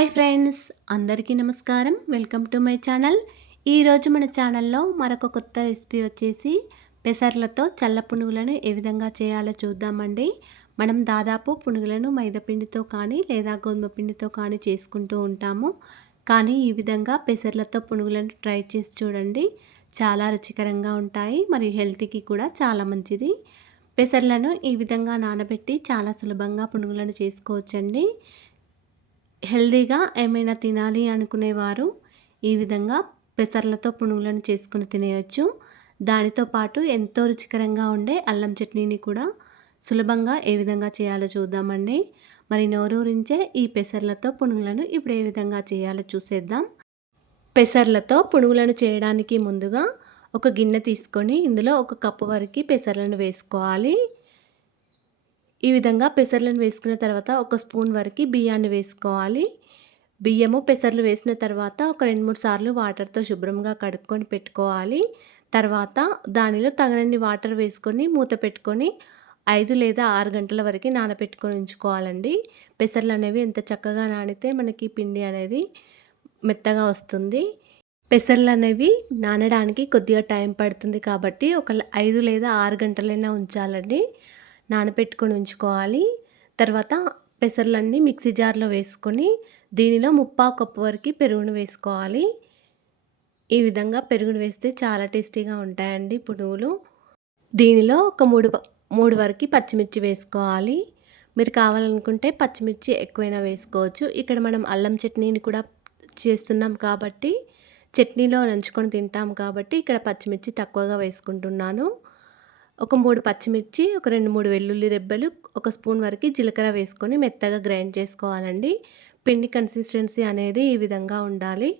Hi friends, అందరికీ నమస్కారం. Welcome to my channel. ఈరోజు మన ఛానల్లో మరొక కొత్త రెసిపీ వచ్చేసి పెసర్లతో చల్ల పునుగులను ఏ విధంగా చేయాలో చూద్దామండి. మనం దాదాపు పునుగులను మైదాపిండితో కానీ లేదా గోధుమ పిండితో కానీ చేసుకుంటూ ఉంటాము. కానీ ఈ విధంగా పెసర్లతో పునుగులను ట్రై చేసి చూడండి. చాలా రుచికరంగా ఉంటాయి, మరియు హెల్త్కి కూడా చాలా మంచిది. పెసర్లను ఈ విధంగా నానబెట్టి చాలా సులభంగా పునుగులను చేసుకోవచ్చండి. హెల్తీగా ఏమైనా తినాలి అనుకునేవారు ఈ విధంగా పెసర్లతో పునుగులను చేసుకుని తినేయచ్చు. దానితో పాటు ఎంతో రుచికరంగా ఉండే అల్లం చట్నీని కూడా సులభంగా ఏ విధంగా చేయాలో చూద్దామండి. మరి నోరూరించే ఈ పెసర్లతో పునుగులను ఇప్పుడు ఏ విధంగా చేయాలో చూసేద్దాం. పెసర్లతో పునుగులను చేయడానికి ముందుగా ఒక గిన్నె తీసుకొని ఇందులో 1 కప్పు వరకు పెసర్లను వేసుకోవాలి. ఈ విధంగా పెసర్లను వేసుకున్న తర్వాత 1 స్పూన్ వరకు బియ్యాన్ని వేసుకోవాలి. బియ్యము పెసర్లు వేసిన తర్వాత ఒక 2-3 సార్లు వాటర్తో శుభ్రంగా కడుక్కొని పెట్టుకోవాలి. తర్వాత దానిలో తగినన్ని వాటర్ వేసుకొని మూత పెట్టుకొని 5 లేదా 6 గంటల వరకు నానబెట్టుకొని ఉంచుకోవాలండి. పెసర్లు అనేవి ఎంత చక్కగా నానితే మనకి పిండి అనేది మెత్తగా వస్తుంది. పెసర్లు అనేవి నానడానికి కొద్దిగా టైం పడుతుంది కాబట్టి ఒక 5 లేదా 6 గంటలైనా ఉంచాలండి. నానబెట్టుకొని ఉంచుకోవాలి. తర్వాత పెసర్లన్నీ మిక్సీ జార్లో వేసుకొని దీనిలో 3/4 కప్పు వరకు పెరుగును వేసుకోవాలి. ఈ విధంగా పెరుగును వేస్తే చాలా టేస్టీగా ఉంటాయండి పునుగులు. దీనిలో ఒక 3 వరకు పచ్చిమిర్చి వేసుకోవాలి. మీరు కావాలనుకుంటే పచ్చిమిర్చి ఎక్కువైనా వేసుకోవచ్చు. ఇక్కడ మనం అల్లం చట్నీని కూడా చేస్తున్నాం కాబట్టి, చట్నీలో నంచుకొని తింటాం కాబట్టి ఇక్కడ పచ్చిమిర్చి తక్కువగా వేసుకుంటున్నాను. ఒక 3 పచ్చిమిర్చి, ఒక 2-3 వెల్లుల్లి రెబ్బలు, 1 స్పూన్ వరకు జీలకర్ర వేసుకొని మెత్తగా గ్రైండ్ చేసుకోవాలండి. పిండి కన్సిస్టెన్సీ అనేది ఈ విధంగా ఉండాలి.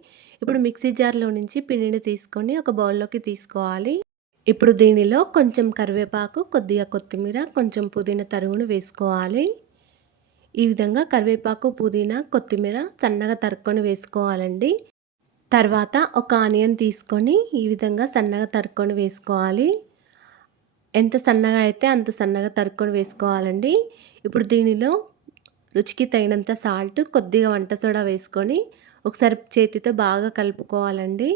ఇప్పుడు మిక్సీ జార్లో నుంచి పిండిని తీసుకొని ఒక బౌల్లోకి తీసుకోవాలి. ఇప్పుడు దీనిలో కొంచెం కరివేపాకు, కొద్దిగా కొత్తిమీర, కొంచెం పుదీనా తరుగును వేసుకోవాలి. ఈ విధంగా కరివేపాకు, పుదీనా, కొత్తిమీర సన్నగా తరుక్కొని వేసుకోవాలండి. తర్వాత ఒక ఆనియన్ తీసుకొని ఈ విధంగా సన్నగా తరుక్కొని వేసుకోవాలి. ఎంత సన్నగా అయితే అంత సన్నగా తరుక్కొని వేసుకోవాలండి. ఇప్పుడు దీనిలో రుచికి తగినంత సాల్ట్, కొద్దిగా వంట సోడా వేసుకొని ఒకసారి చేతితో బాగా కలుపుకోవాలండి.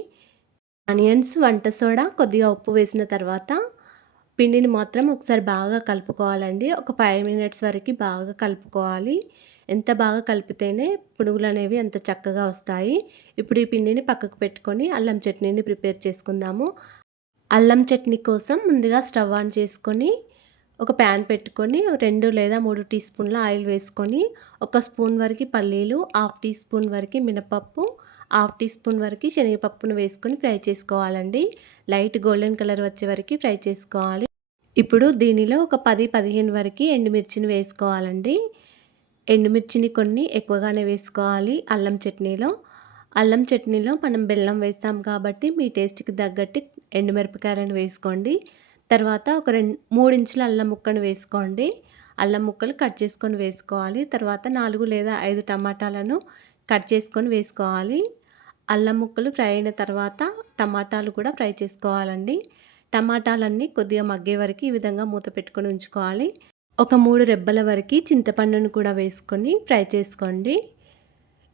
ఆనియన్స్, వంట సోడా, కొద్దిగా ఉప్పు వేసిన తర్వాత పిండిని మాత్రం ఒకసారి బాగా కలుపుకోవాలండి. ఒక 5 మినిట్స్ వరకు బాగా కలుపుకోవాలి. ఎంత బాగా కలిపితేనే పునుగులు అనేవి అంత చక్కగా వస్తాయి. ఇప్పుడు ఈ పిండిని పక్కకు పెట్టుకొని అల్లం చట్నీని ప్రిపేర్ చేసుకుందాము. అల్లం చట్నీ కోసం ముందుగా స్టవ్ ఆన్ చేసుకొని ఒక ప్యాన్ పెట్టుకొని 2 లేదా 3 టీ స్పూన్ల ఆయిల్ వేసుకొని 1 స్పూన్ వరకు పల్లీలు, 1/2 టీ స్పూన్ వరకు మినపప్పు, 1/2 టీ స్పూన్ వరకు శనగపప్పును వేసుకొని ఫ్రై చేసుకోవాలండి. లైట్ గోల్డెన్ కలర్ వచ్చే వరకు ఫ్రై చేసుకోవాలి. ఇప్పుడు దీనిలో ఒక 10-15 వరకు ఎండుమిర్చిని వేసుకోవాలండి. ఎండుమిర్చిని కొన్ని ఎక్కువగానే వేసుకోవాలి. అల్లం చట్నీలో మనం బెల్లం వేస్తాం కాబట్టి మీ టేస్ట్కి తగ్గట్టు ఎండుమిరపకాయలను వేసుకోండి. తర్వాత ఒక 3 ఇంచుల అల్లం ముక్కను వేసుకోండి. అల్లం ముక్కలు కట్ చేసుకొని వేసుకోవాలి. తర్వాత 4 లేదా 5 టమాటాలను కట్ చేసుకొని వేసుకోవాలి. అల్లం ముక్కలు ఫ్రై అయిన తర్వాత టమాటాలు కూడా ఫ్రై చేసుకోవాలండి. టమాటాలన్నీ కొద్దిగా మగ్గే వరకు ఈ విధంగా మూత పెట్టుకొని ఉంచుకోవాలి. ఒక 3 రెబ్బల వరకు చింతపండును కూడా వేసుకొని ఫ్రై చేసుకోండి.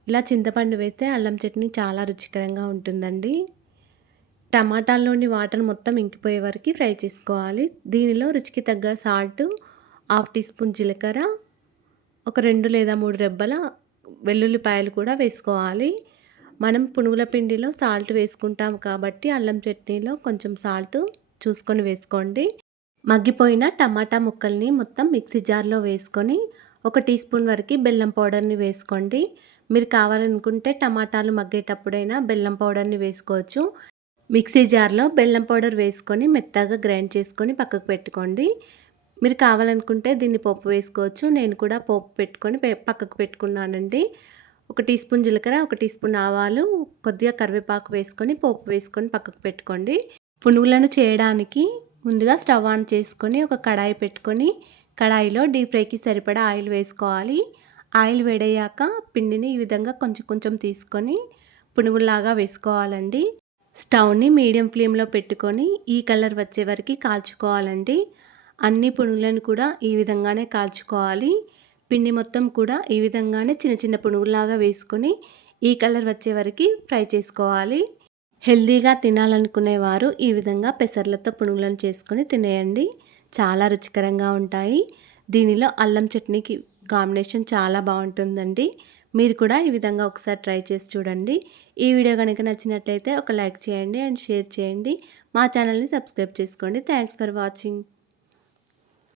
ఇలా చింతపండు వేస్తే అల్లం చట్నీ చాలా రుచికరంగా ఉంటుందండి. టమాటాల్లోని వాటర్ మొత్తం ఇంకిపోయే వరకు ఫ్రై చేసుకోవాలి. దీనిలో రుచికి తగ్గ సాల్ట్, 1/2 టీ స్పూన్ జీలకర్ర, ఒక 2 లేదా 3 రెబ్బల వెల్లుల్లిపాయలు కూడా వేసుకోవాలి. మనం పునుగుల పిండిలో సాల్ట్ వేసుకుంటాం కాబట్టి అల్లం చట్నీలో కొంచెం సాల్ట్ చూసుకొని వేసుకోండి. మగ్గిపోయిన టమాటా ముక్కల్ని మొత్తం మిక్సీ జార్లో వేసుకొని 1 టీ స్పూన్ వరకు బెల్లం పౌడర్ని వేసుకోండి. మీరు కావాలనుకుంటే టమాటాలు మగ్గేటప్పుడైనా బెల్లం పౌడర్ని వేసుకోవచ్చు. మిక్సీ జార్లో బెల్లం పౌడర్ వేసుకొని మెత్తగా గ్రైండ్ చేసుకొని పక్కకు పెట్టుకోండి. మీరు కావాలనుకుంటే దీన్ని పోపు వేసుకోవచ్చు. నేను కూడా పోపు పెట్టుకొని పక్కకు పెట్టుకున్నానండి. 1 టీ స్పూన్ జీలకర్ర, 1 టీ స్పూన్ ఆవాలు, కొద్దిగా కరివేపాకు వేసుకొని పోపు వేసుకొని పక్కకు పెట్టుకోండి. పునుగులను చేయడానికి ముందుగా స్టవ్ ఆన్ చేసుకొని ఒక కడాయి పెట్టుకొని కడాయిలో డీప్ ఫ్రైకి సరిపడా ఆయిల్ వేసుకోవాలి. ఆయిల్ వేడయ్యాక పిండిని ఈ విధంగా కొంచెం కొంచెం తీసుకొని పునుగుల్లాగా వేసుకోవాలండి. స్టవ్ని మీడియం ఫ్లేమ్లో పెట్టుకొని ఈ కలర్ వచ్చే వరకు కాల్చుకోవాలండి. అన్ని పునుగులను కూడా ఈ విధంగానే కాల్చుకోవాలి. పిండి మొత్తం కూడా ఈ విధంగానే చిన్న చిన్న పునుగుల్లాగా వేసుకొని ఈ కలర్ వచ్చే వరకు ఫ్రై చేసుకోవాలి. హెల్తీగా తినాలనుకునేవారు ఈ విధంగా పెసర్లతో పునుగులను చేసుకొని తినేయండి. చాలా రుచికరంగా ఉంటాయి. దీనిలో అల్లం చట్నీకి కాంబినేషన్ చాలా బాగుంటుందండి. మీరు కూడా ఈ విధంగా ఒకసారి ట్రై చేసి చూడండి. ఈ వీడియో కనుక నచ్చినట్లయితే ఒక లైక్ చేయండి అండ్ షేర్ చేయండి. మా ఛానల్ని సబ్స్క్రైబ్ చేసుకోండి. Thanks for watching.